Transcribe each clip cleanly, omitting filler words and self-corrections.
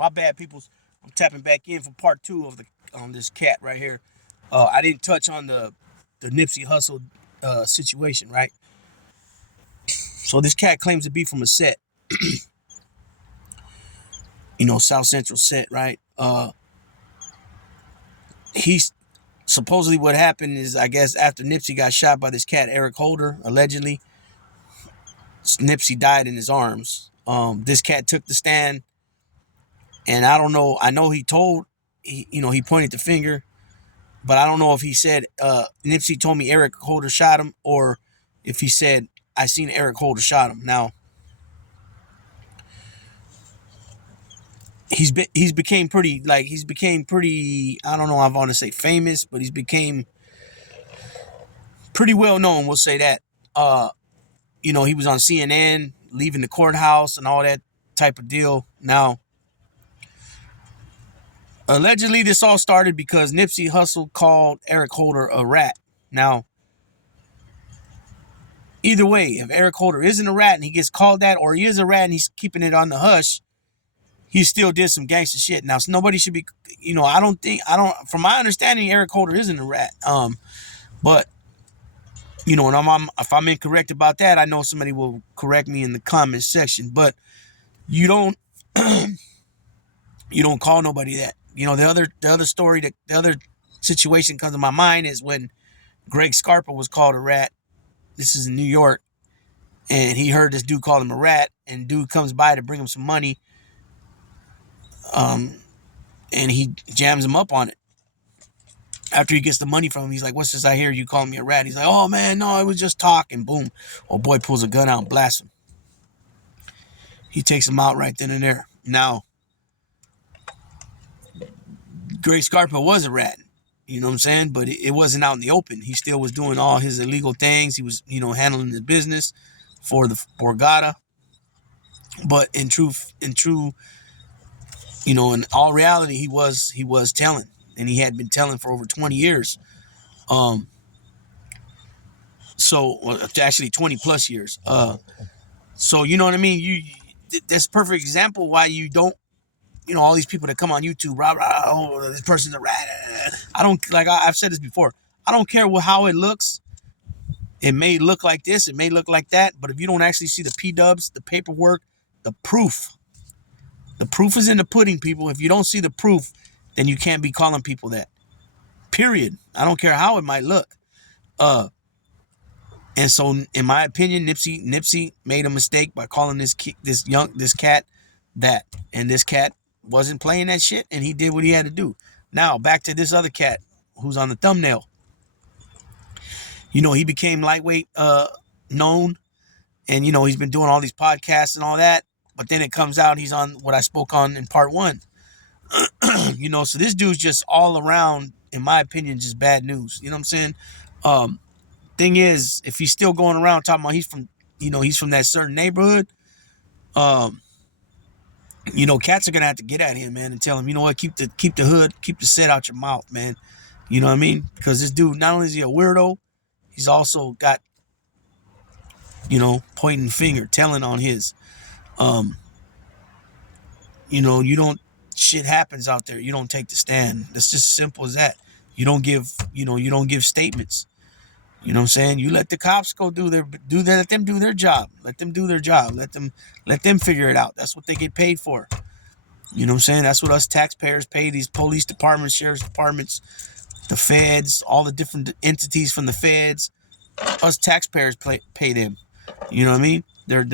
My bad, peoples. I'm tapping back in for part 2 of the on this cat right here. I didn't touch on the Nipsey Hussle situation, right? So this cat claims to be from a set, South Central set, right? He's supposedly what happened is, I guess, after Nipsey got shot by this cat Eric Holder, allegedly, Nipsey died in his arms. This cat took the stand, and I don't know. I know he pointed the finger, but I don't know if he said Nipsey told me Eric Holder shot him, or if he said I seen Eric Holder shot him. Now he's became pretty, I don't know, I want to say famous, but he's became pretty well known, we'll say that. He was on CNN leaving the courthouse and all that type of deal. Now allegedly this all started because Nipsey Hussle called Eric Holder a rat. Now either way, if Eric Holder isn't a rat and he gets called that, or he is a rat and he's keeping it on the hush, he still did some gangster shit. Now, so nobody should be, from my understanding, Eric Holder isn't a rat. But, and if I'm incorrect about that, I know somebody will correct me in the comment section. But you don't call nobody that. The other story, the other situation comes to my mind is when Greg Scarpa was called a rat. This is in New York. And he heard this dude call him a rat, and dude comes by to bring him some money. And he jams him up on it. After he gets the money from him, he's like, "What's this I hear you calling me a rat?" He's like, "Oh man, no, I was just talking." Boom. Old boy pulls a gun out and blasts him. He takes him out right then and there. Now, Greg Scarpa was a rat. You know what I'm saying? But it wasn't out in the open. He still was doing all his illegal things. He was, handling his business for the Borgata. But in all reality, he was telling, and he had been telling for over 20 years. Actually 20 plus years. So you know what I mean? That's a perfect example why you don't, all these people that come on YouTube, this person's a rat. I've said this before. I don't care how it looks. It may look like this, it may look like that, but if you don't actually see the P-dubs, the paperwork, the proof is in the pudding, people. If you don't see the proof, then you can't be calling people that. Period. I don't care how it might look. And so, in my opinion, Nipsey made a mistake by calling this cat that, and this cat wasn't playing that shit, and he did what he had to do. Now, back to this other cat who's on the thumbnail. He became lightweight known, and he's been doing all these podcasts and all that. But then it comes out he's on what I spoke on in part 1. So this dude's just all around, in my opinion, just bad news. You know what I'm saying? Thing is, if he's still going around talking about he's from that certain neighborhood, cats are gonna have to get at him, man, and tell him, you know what, keep the hood, keep the set out your mouth, man. You know what I mean? Because this dude, not only is he a weirdo, he's also got, pointing finger, telling on his. Shit happens out there. You don't take the stand. It's just simple as that. You don't give statements. You know what I'm saying? You let the cops go let them do their job. Let them do their job. Let them figure it out. That's what they get paid for. You know what I'm saying? That's what us taxpayers pay these police departments, sheriff's departments, the feds, all the different entities from the feds. Us taxpayers pay them. You know what I mean? They're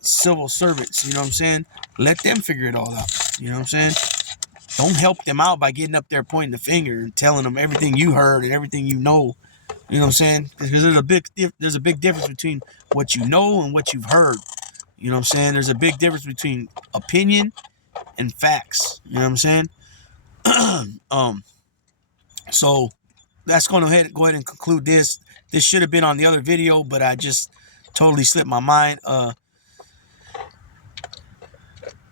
civil servants. You know what I'm saying? Let them figure it all out. You know what I'm saying? Don't help them out by getting up there pointing the finger and telling them everything you heard and everything you know. You know what I'm saying? Because there's a big difference between what you know and what you've heard. You know what I'm saying? There's a big difference between opinion and facts. You know what I'm saying? So that's going to go ahead and conclude this. This should have been on the other video, but I just totally slipped my mind.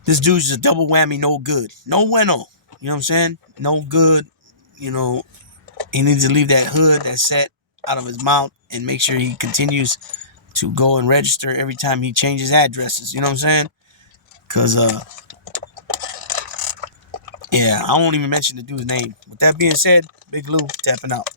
This dude's just double whammy, no good. No bueno. You know what I'm saying? No good. He needs to leave that hood, that set out of his mouth, and make sure he continues to go and register every time he changes addresses. You know what I'm saying? Because, yeah, I won't even mention the dude's name. With that being said, Big Lou tapping out.